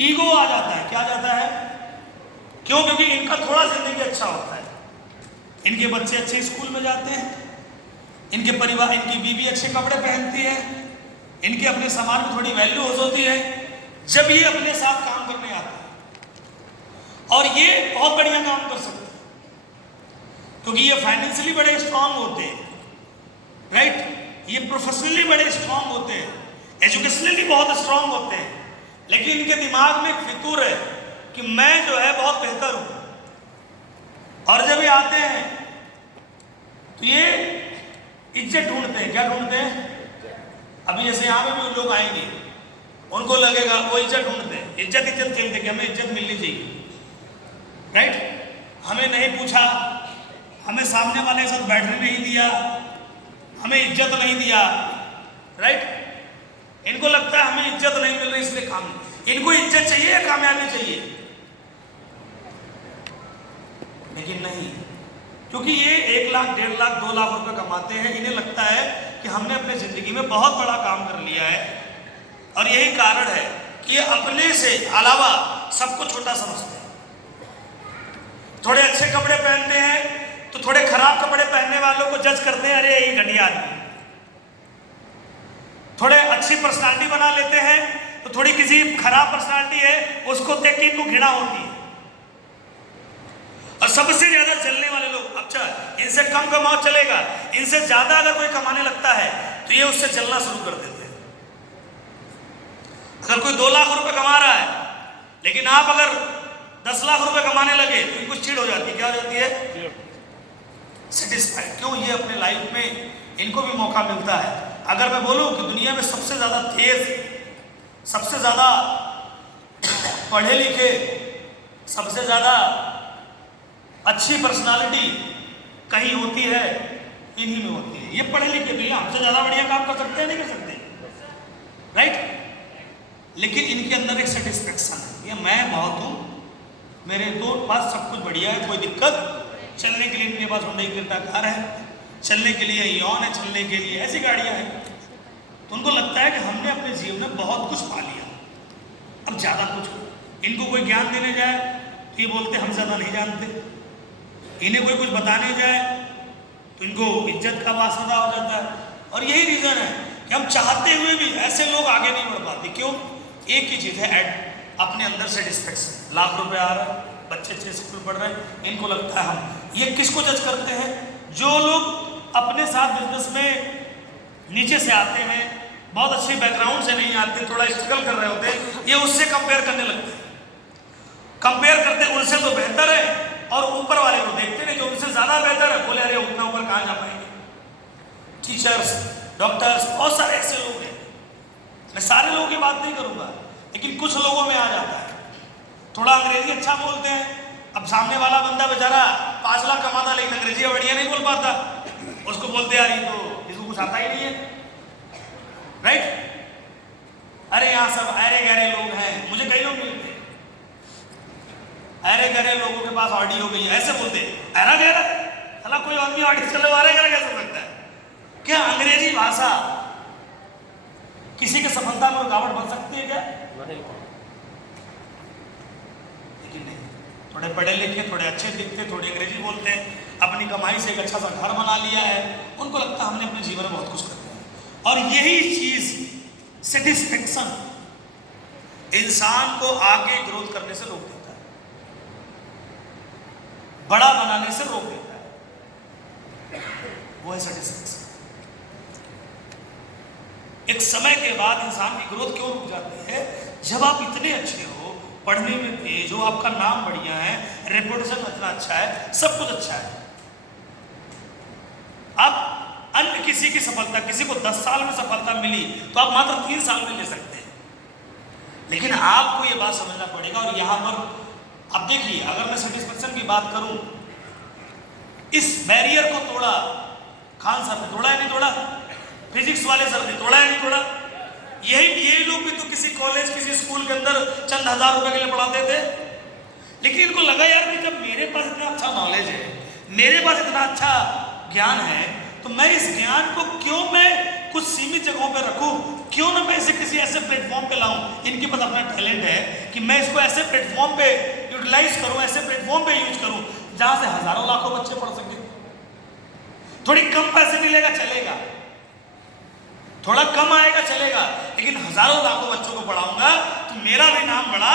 Ego आ जाता है। क्या आ जाता है? क्यों? क्योंकि इनका थोड़ा जिंदगी अच्छा होता है, इनके बच्चे अच्छे स्कूल में जाते हैं, इनके परिवार, इनकी बीवी अच्छे कपड़े पहनती है, इनके अपने समाज में थोड़ी वैल्यू होती है। जब ये अपने साथ काम करने आते हैं और ये बहुत बढ़िया काम कर सकते हैं क्योंकि ये फाइनेंशियली बड़े स्ट्रांग होते हैं, राइट? ये प्रोफेशनली बड़े स्ट्रांग होते हैं, एजुकेशनली बहुत स्ट्रांग होते हैं, लेकिन इनके दिमाग में एक फितूर है कि मैं जो है बहुत बेहतर हूं। और जब ये आते हैं तो ये इज्जत ढूंढते हैं। क्या ढूंढते हैं? अभी जैसे यहाँ पे भी लोग आएंगे, उनको लगेगा वो इज्जत ढूंढते हैं, इज्जत खेलते कि हमें इज्जत मिलनी चाहिए, राइट? हमें नहीं पूछा, हमें सामने वाले के साथ बैठने नहीं दिया, हमें इज्जत नहीं दिया, राइट? इनको लगता है हमें इज्जत नहीं मिल रही इसलिए काम। इनको इज्जत चाहिए या कामयाबी चाहिए? लेकिन नहीं, क्योंकि ये 1 लाख, 1.5 लाख, 2 लाख रुपए कमाते हैं, इन्हें लगता है कि हमने अपने जिंदगी में बहुत बड़ा काम कर लिया है। और यही कारण है कि ये अपने से अलावा सबको छोटा समझते हैं। थोड़े अच्छे कपड़े पहनते हैं तो थोड़े खराब कपड़े पहनने वालों को जज करते हैं, अरे यही घटिया आदमी। थोड़े अच्छी पर्सनालिटी बना लेते हैं तो थोड़ी किसी खराब पर्सनालिटी है उसको देख के इनको घृणा होती है। और सबसे ज्यादा चलने वाले लोग, अच्छा इनसे कम कमाओ चलेगा, इनसे ज्यादा अगर कोई कमाने लगता है तो ये उससे चलना शुरू कर देते हैं। अगर कोई 2 लाख रुपए कमा रहा है लेकिन आप अगर 10 लाख रुपए कमाने लगे तो इनको चिढ़ हो जाती है। क्या हो जाती है? सेटिस्फाइड। क्यों? ये अपने लाइफ में इनको भी मौका मिलता है। अगर मैं बोलूं कि दुनिया में सबसे ज्यादा तेज, सबसे ज्यादा पढ़े लिखे, सबसे ज्यादा अच्छी पर्सनालिटी कहीं होती है, इन्हीं में होती है। ये पढ़े लिखे भी हमसे ज्यादा बढ़िया काम कर सकते हैं, नहीं कर सकते, राइट? लेकिन इनके अंदर एक सेटिस्फेक्शन है, ये मैं बहुत हूं, मेरे तो पास सब कुछ बढ़िया है, कोई दिक्कत, चलने के लिए इनके पास होंडा क्रेटा कार है, चलने के लिए इओन है, चलने के लिए ऐसी गाड़ियां हैं। तो उनको लगता है कि हमने अपने जीवन में बहुत कुछ पा लिया, अब ज्यादा कुछ। इनको कोई ज्ञान देने जाए तो ये बोलते हम ज्यादा नहीं जानते, इन्हें कोई कुछ बताने जाए तो इनको इज्जत का वास्ता हो जाता है। और यही रीजन है कि हम चाहते हुए भी ऐसे लोग आगे नहीं बढ़ पाते। क्यों? एक ही चीज है, अपने अंदर सेटिस्फेक्शन। लाख रुपए आ रहा है, बच्चे अच्छे स्कूल पढ़ रहे हैं, इनको लगता है हम। ये किसको जज करते हैं? जो लोग अपने साथ बिजनेस में नीचे से आते हैं, बहुत अच्छे बैकग्राउंड से नहीं आते, थोड़ा स्ट्रगल कर रहे होते हैं, ये उससे कंपेयर करने लगते हैं। कंपेयर करते उनसे तो बेहतर है, और ऊपर वाले को देखते नहीं जो उनसे ज्यादा बेहतर है, बोले अरे उतना ऊपर कहां जा पाएंगे। टीचर्स, डॉक्टर्स, बहुत सारे ऐसे लोग हैं, मैं सारे लोगों की बात नहीं करूंगा, लेकिन कुछ लोगों में आ जाता है। थोड़ा अंग्रेजी अच्छा बोलते हैं, अब सामने वाला बंदा बेचारा 5 लाख कमाता लेकिन अंग्रेजी बढ़िया नहीं बोल पाता, उसको बोलते यार ये तो इसको कुछ आता ही नहीं है, राइट? अरे यहाँ सब अरे गहरे लोग हैं, मुझे कई लोग मिलते हैं, अरे गहरे लोगों के पास ऑडी हो गई है, ऐसे बोलते अरे गहरा, अला कोई आदमी ऑडी चले अरे गहरा कैसे हो सकता है? क्या अंग्रेजी भाषा किसी की सफलता में रुकावट बन सकती है क्या? नहीं। लेकिन नहीं, थोड़े पढ़े लिखे, थोड़े अच्छे दिखते, थोड़ी अंग्रेजी बोलते हैं, अपनी कमाई से एक अच्छा सा घर बना लिया है, उनको लगता है हमने अपने जीवन में बहुत कुछ कर दिया है। और यही चीज सेटिस्फेक्शन इंसान को आगे ग्रोथ करने से रोक देता है, बड़ा बनाने से रोक देता है, वो है सेटिस्फेक्शन। एक समय के बाद इंसान की ग्रोथ क्यों रुक जाती है? जब आप इतने अच्छे हो, पढ़ने में तेज हो, आपका नाम बढ़िया है, रेपुटेशन इतना अच्छा है, सब कुछ अच्छा है, आप अन्य किसी की सफलता, किसी को 10 साल में सफलता मिली तो आप मात्र 3 साल में ले सकते हैं। लेकिन आपको ये बात समझना पड़ेगा। और यहां पर अब देखिए, अगर मैं सेटिस्फेक्शन की बात करूं, इस बैरियर को तोड़ा खान सर ने, तोड़ा है नहीं तोड़ा? फिजिक्स वाले सर ने तोड़ा है नहीं तोड़ा? यही लोग भी तो किसी कॉलेज, किसी स्कूल के अंदर चंद हजार रुपए के लिए पढ़ाते थे, लेकिन इनको लगा यार कि जब मेरे पास इतना अच्छा नॉलेज है, मेरे पास इतना अच्छा ज्ञान है, तो मैं इस ज्ञान को क्यों मैं कुछ सीमित जगहों पर रखूं, क्यों ना मैं इसे किसी ऐसे प्लेटफॉर्म पे लाऊं, इनके पास अपना टैलेंट है कि मैं इसको ऐसे प्लेटफॉर्म पे यूटिलाइज करूं, ऐसे प्लेटफॉर्म पे यूज करूं जहां से हजारों लाखों बच्चे पढ़ सके। थोड़ी कम पैसे मिलेगा चलेगा, थोड़ा कम आएगा चलेगा, लेकिन हजारों लाखों बच्चों को पढ़ाऊंगा तो मेरा भी नाम बड़ा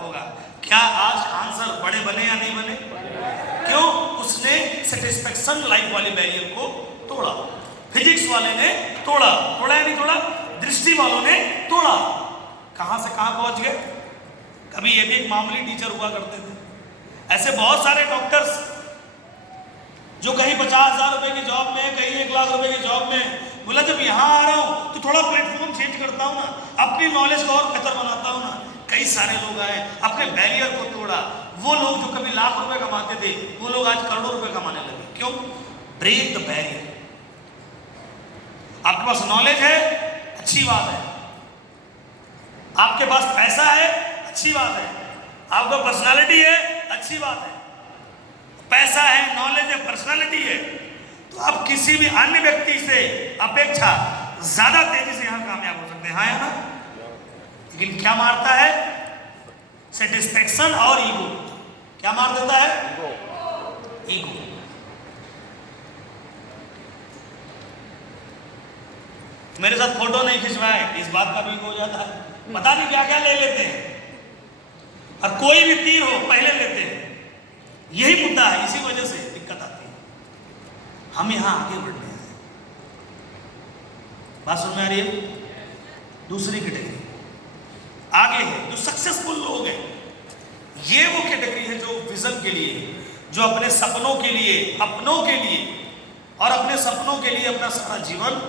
होगा। क्या आज खान सर बड़े बने या नहीं बने? क्यों? उसने सेटिस्फेक्शन लाइफ वाली बैरियर को तोड़ा, फिजिक्स वाले ने तोड़ा, तोड़ा या नहीं तोड़ा, दृष्टि वालों ने तोड़ा। कहां से कहां पहुंच गए। कभी ये भी एक मामूली टीचर हुआ करते थे, ऐसे बहुत सारे डॉक्टर्स जो कहीं 50,000 रुपए की जॉब में, कहीं 1 लाख रुपए की जॉब में, बोला जब यहां आ रहा हूं तो थोड़ा प्लेटफॉर्म चेंज करता हूं ना, अपनी नॉलेज को और बेहतर बनाता हूं ना। कई सारे लोग आए, अपने बैरियर को तोड़ा। वो लोग जो कभी लाख रुपए कमाते थे वो लोग आज करोड़ों रुपए कमाने लगे। क्यों? Break the barrier. आपके पास नॉलेज है, अच्छी बात है, आपके पास पैसा है, अच्छी बात है, आपका पर्सनालिटी है, अच्छी बात है। पैसा है, नॉलेज है, पर्सनालिटी है, तो आप किसी भी अन्य व्यक्ति से अपेक्षा ज्यादा तेजी से यहां कामयाब हो सकते हैं, हाँ या ना? लेकिन क्या मारता है? सेटिस्फेक्शन और ईगो। क्या मार देता है? ईगो। मेरे साथ फोटो नहीं खिंचवाए, इस बात का भी हो जाता है, पता नहीं क्या क्या ले लेते हैं, और कोई भी तीर हो पहले लेते हैं। यही मुद्दा है, इसी वजह से दिक्कत आती है। हम यहां आगे बढ़ रहे हैं, बात समझ में आ रही है? दूसरी कैटेगरी आगे है, जो सक्सेसफुल लोग हैं, ये वो कैटेगरी है जो विजन के लिए, जो अपने सपनों के लिए, अपनों के लिए और अपने सपनों के लिए अपना सारा जीवन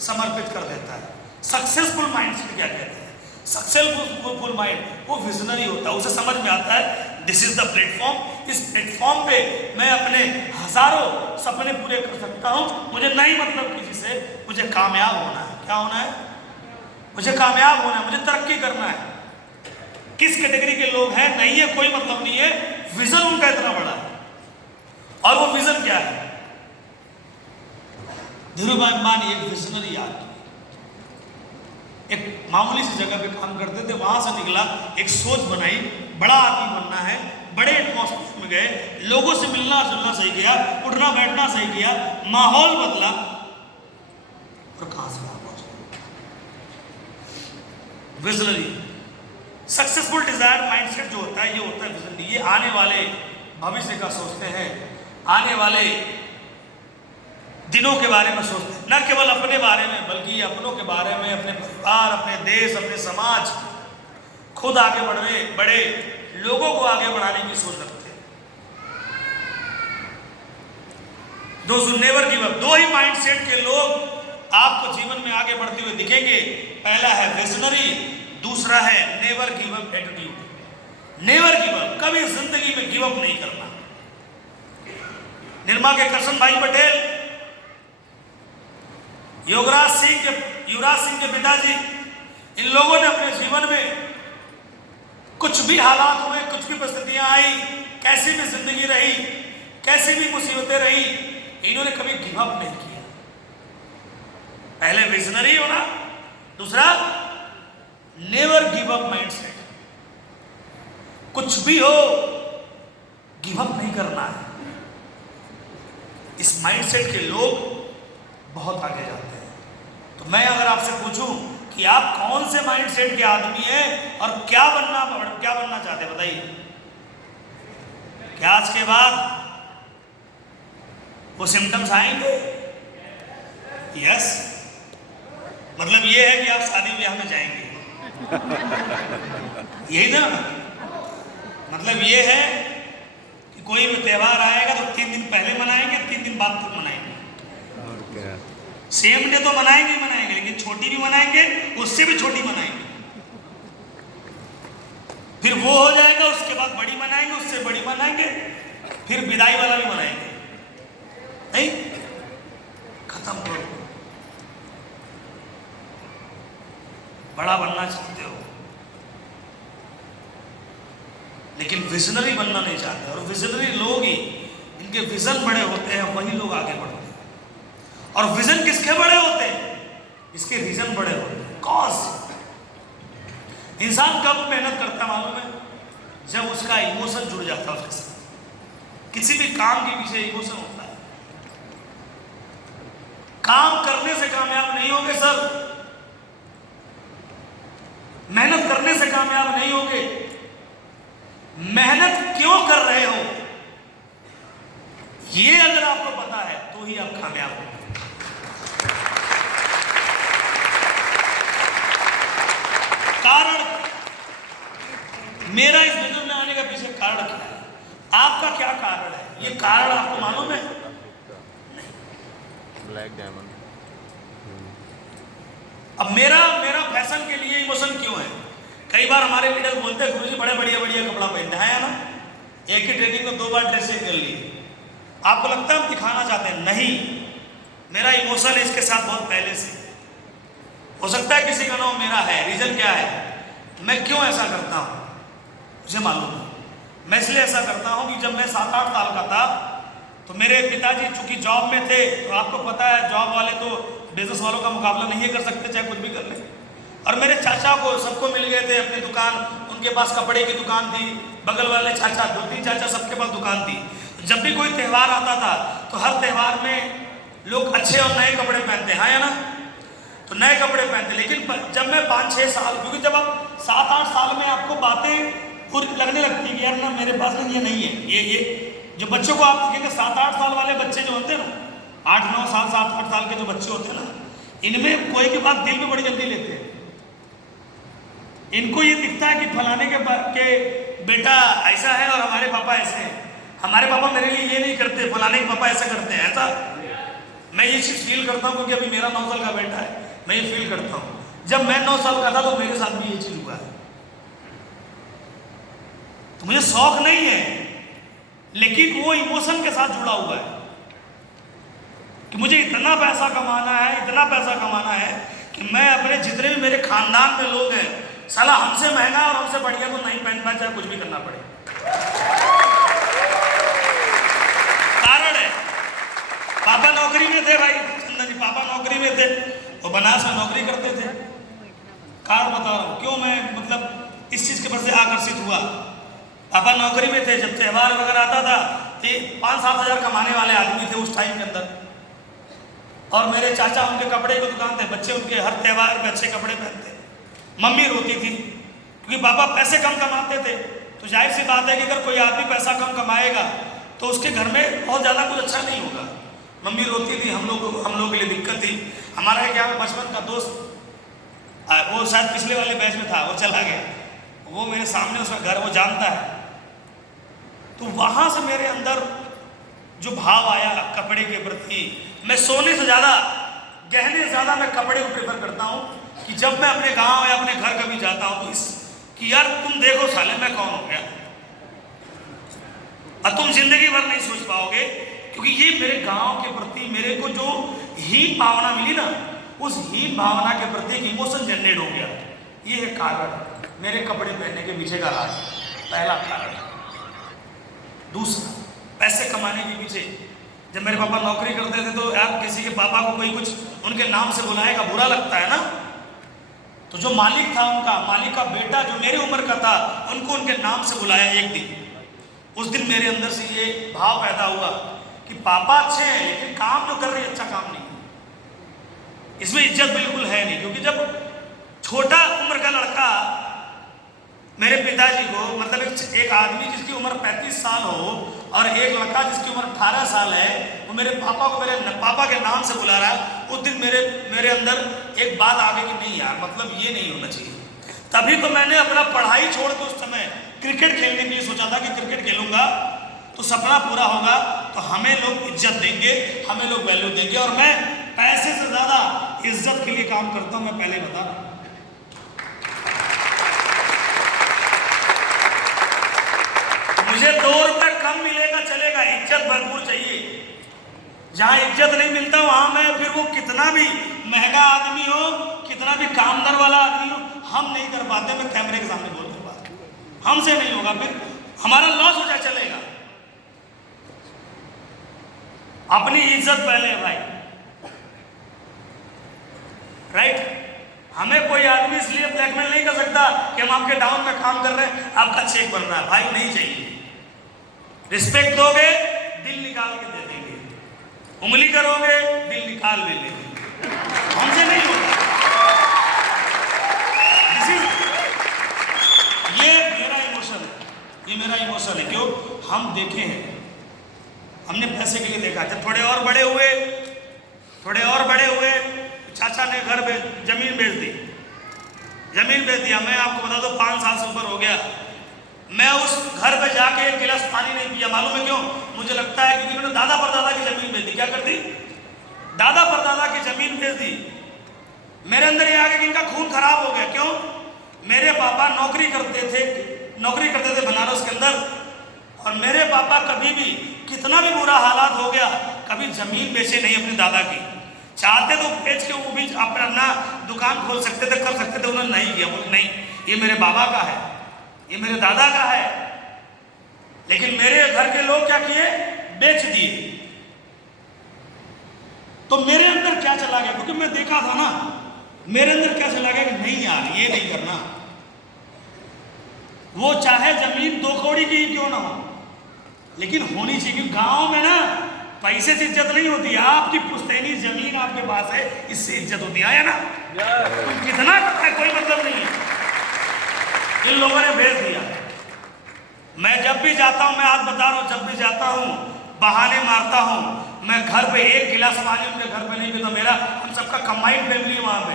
समर्पित कर देता है। सक्सेसफुल माइंड से क्या कहते हैं? सक्सेसफुल माइंड वो विजनरी होता है, उसे समझ में आता है दिस इज द प्लेटफॉर्म, इस प्लेटफॉर्म पे मैं अपने हजारों सपने पूरे कर सकता हूं। मुझे नहीं मतलब किसी से, मुझे कामयाब होना है। क्या होना है? मुझे कामयाब होना है, मुझे तरक्की करना है। किस कैटेगरी के लोग हैं? नहीं है, कोई मतलब नहीं है, विजन उनका इतना बड़ा है। और वो विजन क्या है? धीरूभाई अंबानी एक विजनरी आदमी, एक मामूली सी जगह पे काम करते थे, वहां से निकला, एक सोच बनाई, बड़ा आदमी बनना है, बड़े एटमॉस्फेयर में गए, लोगों से मिलना जुलना सही किया, उठना बैठना सही किया, माहौल बदला, और कहां से वहां पहुंच गए। विजनरी सक्सेसफुल डिजायर माइंडसेट जो होता है, ये होता है विजनरी। ये आने वाले भविष्य का सोचते हैं, आने वाले दिनों के बारे में सोचते हैं, न केवल अपने बारे में बल्कि अपनों के बारे में, अपने परिवार, अपने देश, अपने समाज, खुद आगे बढ़ रहे बड़े लोगों को आगे बढ़ाने की सोच रखते हैं। दोस्तों, नेवर गिव अप। दो ही माइंडसेट के लोग आपको जीवन में आगे बढ़ते हुए दिखेंगे। पहला है विजनरी, दूसरा है never give up attitude. Never give up, कभी जिंदगी में गिव अप नहीं करना। निर्मा के करशन भाई पटेल, युवराज सिंह के पिताजी, इन लोगों ने अपने जीवन में कुछ भी हालात हुए, कुछ भी परिस्थितियां आई, कैसी भी जिंदगी रही, कैसी भी मुसीबतें रही, इन्होंने कभी गिव अप नहीं किया। पहले विजनरी होना, दूसरा नेवर गिव अप माइंडसेट। कुछ भी हो गिव अप नहीं करना है। इस माइंडसेट के लोग बहुत आगे जाते हैं। तो मैं अगर आपसे पूछूं कि आप कौन से माइंडसेट के आदमी हैं और क्या बनना चाहते हैं, बताइए। क्या आज के बाद वो सिम्टम्स आएंगे? यस, मतलब ये है कि आप शादी ब्याह में जाएंगे, यही ना? मतलब ये है कि कोई भी त्योहार आएगा तो 3 दिन पहले मनाएंगे, 3 दिन बाद तक मनाएंगे। सेम डे तो मनाएंगे ही मनाएंगे, लेकिन छोटी भी मनाएंगे, उससे भी छोटी मनाएंगे। फिर वो हो जाएगा, उसके बाद बड़ी मनाएंगे, उससे बड़ी मनाएंगे, फिर विदाई वाला भी मनाएंगे। नहीं, खत्म करो। बड़ा बनना चाहते हो लेकिन विजनरी बनना नहीं चाहते, और विजनरी लोग ही, इनके विजन बड़े होते हैं, वही लोग आगे बढ़ते हैं। और विजन किसके बड़े होते हैं? इसके रीजन बड़े होते हैं। कॉज। इंसान कब मेहनत करता है मालूम है? जब उसका इमोशन जुड़ जाता है उसके साथ। किसी भी काम के पीछे इमोशन होता है। काम करने से कामयाब नहीं होगे सर, मेहनत करने से कामयाब नहीं होगे। मेहनत क्यों कर रहे हो ये अगर आपको पता है तो ही आप कामयाब हो। कारण, मेरा इस बिजनेस में आने का पीछे कारण क्या है? आपका क्या कारण है? ये कारण आपको मालूम है? नहीं। Black diamond. अब मेरा फैशन के लिए इमोशन क्यों है? कई बार हमारे लीडर बोलते हैं गुरुजी बड़े बढ़िया कपड़ा पहनते हैं ना, एक ही ट्रेनिंग में 2 बार ड्रेसिंग कर ली। आपको लगता है हम दिखाना चाहते हैं? नहीं, मेरा इमोशन है इसके साथ बहुत पहले से। हो सकता है किसी का नाम मेरा है। रीजन क्या है? मैं क्यों ऐसा करता हूं मुझे मालूम है। मैं इसलिए ऐसा करता हूं कि जब मैं 7-8 साल का था तो मेरे पिताजी चूंकि जॉब में थे, तो आपको पता है जॉब वाले तो बिजनेस वालों का मुकाबला नहीं कर सकते चाहे कुछ भी कर ले। और मेरे चाचा को सबको मिल गए थे अपनी दुकान, उनके पास कपड़े की दुकान थी, बगल वाले चाचा 2-3 चाचा सबके पास दुकान थी। जब भी कोई त्यौहार आता था तो हर त्यौहार में लोग अच्छे और नए कपड़े पहनते हैं, हाँ या ना? तो नए कपड़े पहनते। लेकिन जब मैं 5-6 साल, क्योंकि जब आप 7-8 साल में आपको बातें लगने लगती है कि यार ना मेरे पास ना ये नहीं है, ये जो बच्चों को आप देखेंगे 7-8 साल वाले बच्चे जो होते हैं ना, 8-9 साल 7-8 साल के जो बच्चे होते हैं ना, इनमें कोई की बात दिल में बड़ी जल्दी लेते हैं। इनको ये दिखता है कि फलाने के बेटा ऐसा है और हमारे पापा ऐसे हैं। हमारे पापा मेरे लिए ये नहीं करते, फलाने के पापा ऐसा करते हैं। ऐसा मैं ये चीज़ फील करता हूँ क्योंकि अभी मेरा 9 साल का बेटा है, मैं ये फील करता हूँ। जब मैं 9 साल का था तो मेरे साथ भी ये चीज़ हुआ है। तो मुझे शौक नहीं है, लेकिन वो इमोशन के साथ जुड़ा हुआ है कि मुझे इतना पैसा कमाना है, इतना पैसा कमाना है कि मैं अपने जितने भी मेरे खानदान में लोग हैं, साला हमसे महंगा और हमसे बढ़िया तो नहीं पहन पाए, चाहे कुछ भी करना पड़े। कारण है, पापा नौकरी में थे भाई, चंदन जी पापा नौकरी में थे, वो बनारस में नौकरी करते थे। कारण बता रहा हूँ क्यों मैं मतलब इस चीज़ के प्रति आकर्षित हुआ। पापा नौकरी में थे, जब त्यौहार वगैरह आता था तो 5-7 हज़ार कमाने वाले आदमी थे उस टाइम के अंदर। और मेरे चाचा उनके कपड़े की दुकान थे, बच्चे उनके हर त्यौहार में अच्छे कपड़े पहनते। मम्मी रोती थी क्योंकि पापा पैसे कम कमाते थे। तो जाहिर सी बात है कि अगर कोई आदमी पैसा कम कमाएगा तो उसके घर में बहुत ज़्यादा कुछ अच्छा नहीं होगा। मम्मी रोती थी, हम लोग के लिए दिक्कत थी। हमारा क्या बचपन का दोस्त, वो शायद पिछले वाले बैच में था, वो चला गया, वो मेरे सामने उसका घर वो जानता है। तो वहाँ से मेरे अंदर जो भाव आया कपड़े के प्रति, मैं सोने से ज़्यादा, गहने से ज़्यादा मैं कपड़े को प्रेफर करता हूँ। कि जब मैं अपने गांव या अपने घर कभी जाता हूँ तो कि यार तुम देखो साले मैं कौन हो गया, और तुम जिंदगी भर नहीं सोच पाओगे। क्योंकि ये मेरे गांव के प्रति मेरे को जो हीन भावना मिली ना, उस हीन भावना के प्रति एक इमोशन जनरेट हो गया। ये है कारण मेरे कपड़े पहनने के पीछे का राज, पहला कारण। दूसरा, पैसे कमाने के पीछे, जब मेरे पापा नौकरी करते थे तो यार किसी के पापा को कोई कुछ उनके नाम से बुलाएगा बुरा लगता है ना। तो जो मालिक था, उनका मालिक का बेटा जो मेरी उम्र का था, उनको उनके नाम से बुलाया एक दिन। उस दिन मेरे अंदर से ये भाव पैदा हुआ कि पापा अच्छे हैं लेकिन काम जो कर रहे हैं अच्छा काम नहीं, इसमें इज्जत बिल्कुल है नहीं। क्योंकि जब छोटा उम्र का लड़का मेरे पिताजी को, मतलब एक आदमी जिसकी उम्र 35 साल हो और एक लड़का जिसकी उम्र 18 साल है, वो मेरे पापा को मेरे पापा के नाम से बुला रहा है। उस दिन मेरे अंदर एक बात आ गई कि नहीं यार, मतलब ये नहीं होना चाहिए। तभी तो मैंने अपना पढ़ाई छोड़ के उस समय क्रिकेट खेलने के लिए सोचा था कि क्रिकेट खेलूंगा तो सपना पूरा होगा, तो हमें लोग इज्जत देंगे, हमें लोग वैल्यू देंगे। और मैं पैसे से ज़्यादा इज्जत के लिए काम करता हूँ, मैं पहले बता रहा हूँ। मुझे 2 रुपए कम मिलेगा चलेगा, इज्जत भरपूर चाहिए। जहां इज्जत नहीं मिलता वहां मैं, फिर वो कितना भी महंगा आदमी हो, कितना भी कामदार वाला आदमी हो, हम नहीं कर पाते। मैं कैमरे के सामने बोल नहीं पाता, हमसे नहीं होगा, फिर हमारा लॉस हो जाए चलेगा। अपनी इज्जत पहले है भाई, राइट। हमें कोई आदमी इसलिए ब्लैकमेल नहीं कर सकता कि हम आपके डाउन में काम कर रहे हैं, आपका चेक बन रहा है। भाई नहीं चाहिए। रिस्पेक्ट दोगे, दिल निकाल के दे देंगे। उंगली करोगे, दिल निकाल भी लेंगे। हमसे नहीं होता। ये मेरा इमोशन है, ये मेरा इमोशन है। क्यों? हम देखे हैं, हमने पैसे के लिए देखा। जब थोड़े और बड़े हुए, चाचा ने घर पे जमीन बेच दी, जमीन बेच दिया। मैं आपको बता दो 5 साल से ऊपर हो गया, मैं उस घर पे जाके एक गिलास पानी नहीं पिया। मालूम है क्यों? मुझे लगता है कि मैंने दादा परदादा की जमीन बेच दी। क्या कर दी? दादा परदादा की जमीन बेच दी। मेरे अंदर ये आ गया कि इनका खून खराब हो गया। क्यों? मेरे पापा नौकरी करते थे बनारस के अंदर, और मेरे पापा कभी भी, कितना भी बुरा हालात हो गया, कभी जमीन बेचे नहीं अपने दादा की। चाहते तो बेच के वो भी अपना दुकान खोल सकते थे, कर सकते थे, उन्होंने नहीं किया। बोले नहीं, ये मेरे बाबा का है, ये मेरे दादा का है। लेकिन मेरे घर के लोग क्या किए? बेच दिए। तो मेरे अंदर क्या चला गया? क्योंकि मैं देखा था ना, मेरे अंदर क्या चला गया कि नहीं यार, ये नहीं करना। वो चाहे जमीन 2 कौड़ी की क्यों ना हो, लेकिन होनी चाहिए। गांव में ना पैसे से इज्जत नहीं होती, आपकी पुश्तैनी जमीन आपके पास है, इससे इज्जत होती है ना। तुम कितना है कोई मतलब नहीं है। इन लोगों ने भेज दिया। मैं जब भी जाता हूं, मैं आज बता रहा हूं, जब भी जाता हूं बहाने मारता हूं। मैं घर पे एक गिलास पानी अपने घर पे नहीं पीता। मेरा, हम सबका कंबाइंड फैमिली है वहां पे।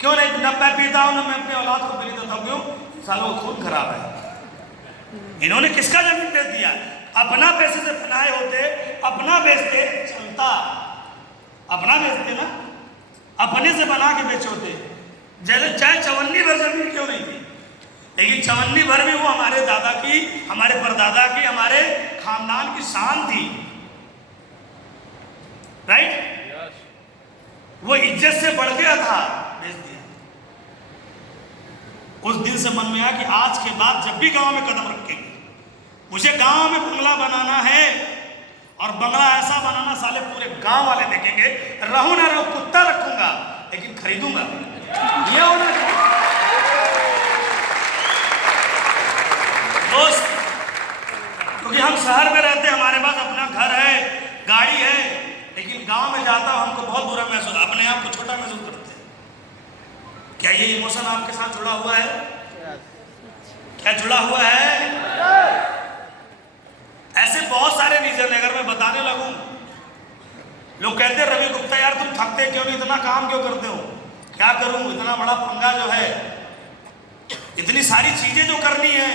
क्यों नहीं? न मैं पीता हूं, न मैं अपने औलाद को पी देता हूं। क्यों? सालों का खून खराब है। इन्होंने किसका जमीन बेच दिया? अपना पैसे से बनाए होते, अपना बेचते चलता, अपना बेचते ना, अपने से बना के बेचे होते। जैसे चाहे 54 भर जमीन क्यों नहीं थी, लेकिन 54 भर भी वो हमारे दादा की, हमारे परदादा की, हमारे खानदान की शान थी। राइट? वो इज्जत से बढ़ गया था, बेच दिया। उस दिन से मन में आया कि आज के बाद जब भी गांव में कदम रखेंगे, मुझे गांव में बंगला बनाना है, और बंगला ऐसा बनाना साले पूरे गांव वाले देखेंगे। रहूं ना रहूं, कुत्ता रखूंगा लेकिन खरीदूंगा। ये होना चाहिए दोस्त। क्योंकि हम शहर में रहते हैं, हमारे पास अपना घर है, गाड़ी है, लेकिन गांव में जाता हूं हमको बहुत बुरा महसूस, अपने आप को छोटा महसूस करते हैं। क्या ये इमोशन आपके साथ जुड़ा हुआ है? क्या जुड़ा हुआ है? ऐसे बहुत सारे रीजन है, अगर मैं बताने लगूं, लोग कहते हैं रवि गुप्ता यार तुम थकते क्यों नहीं, इतना काम क्यों करते हो? क्या करूं, इतना बड़ा पंगा जो है, इतनी सारी चीजें जो करनी है,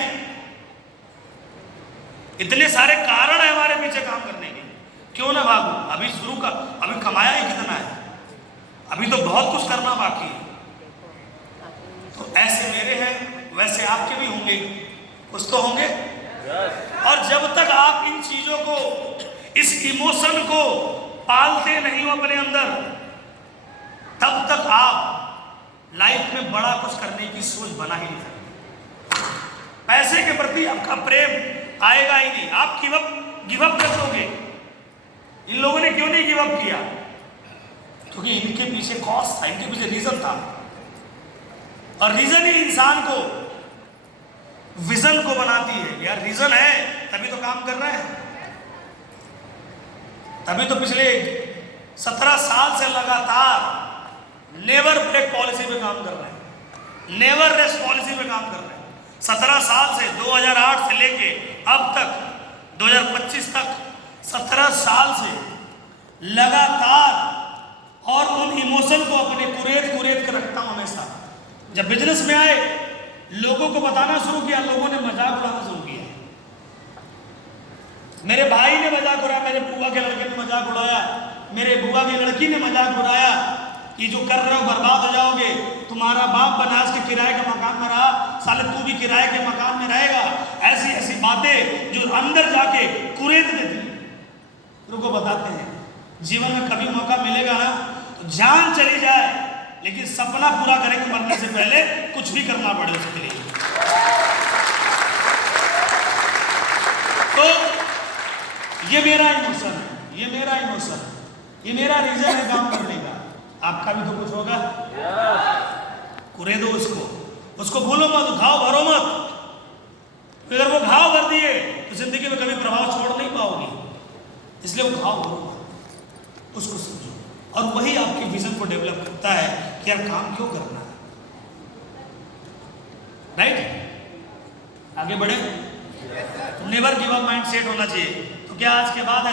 इतने सारे कारण है हमारे पीछे काम करने के, क्यों ना भागूं? अभी शुरू का, अभी कमाया ही कितना है, अभी तो बहुत कुछ करना बाकी है। तो ऐसे मेरे हैं, वैसे आपके भी होंगे, कुछ तो होंगे। और जब तक आप इन चीजों को, इस इमोशन को पालते नहीं हो अपने अंदर, तब तक आप लाइफ में बड़ा कुछ करने की सोच बना ही नहीं सकते। पैसे के प्रति आपका प्रेम आएगा ही नहीं, आप गिव अप कर दोगे। इन लोगों ने क्यों नहीं गिव अप किया? क्योंकि इनके पीछे कॉज था, इनके पीछे रीजन था, और रीजन ही इंसान को, विजन को बनाती है। यार रीजन है तभी तो काम कर रहे हैं, तभी तो पिछले 17 साल से लगातार नेवर ब्रेक पॉलिसी पे काम कर रहे हैं, नेवर रेस्ट पॉलिसी पे काम कर रहे हैं। 17 साल से, 2008 से लेके अब तक 2025 तक 17 साल से लगातार, और उन इमोशन को अपने कुरेद कर रखता हूं हमेशा। जब बिजनेस में आए, लोगों को बताना शुरू किया, लोगों ने मजाक उड़ाना शुरू किया। मेरे भाई ने मजाक उड़ाया, मेरे बुआ के लड़के ने मजाक उड़ाया, मेरे बुआ की लड़की ने मजाक उड़ाया कि जो कर रहे हो बर्बाद हो जाओगे, तुम्हारा बाप बनास के किराए के मकान में रहा, साले तू भी किराए के मकान में रहेगा। ऐसी ऐसी बातें जो अंदर जाके कुरेद देती। रुको बताते हैं, जीवन में कभी मौका मिलेगा ना तो जान चली जाए, लेकिन सपना पूरा करेंगे मरने से पहले, कुछ भी करना पड़े उसके लिए। तो ये मेरा इमोशन है, ये मेरा इमोशन है, ये मेरा रीजन है काम करने का। आपका भी तो कुछ होगा। पूरे दो उसको भूलो मत, घाव भरो मत। अगर वो घाव भर दिए तो जिंदगी में कभी प्रभाव छोड़ नहीं पाओगे, इसलिए वो घाव भरो मत, उसको समझो। और वही आपके विजन को डेवलप करता है कि यार काम क्यों करना है, राइट? आगे बढ़े, never give up mind set होना चाहिए। तो क्या आज के बाद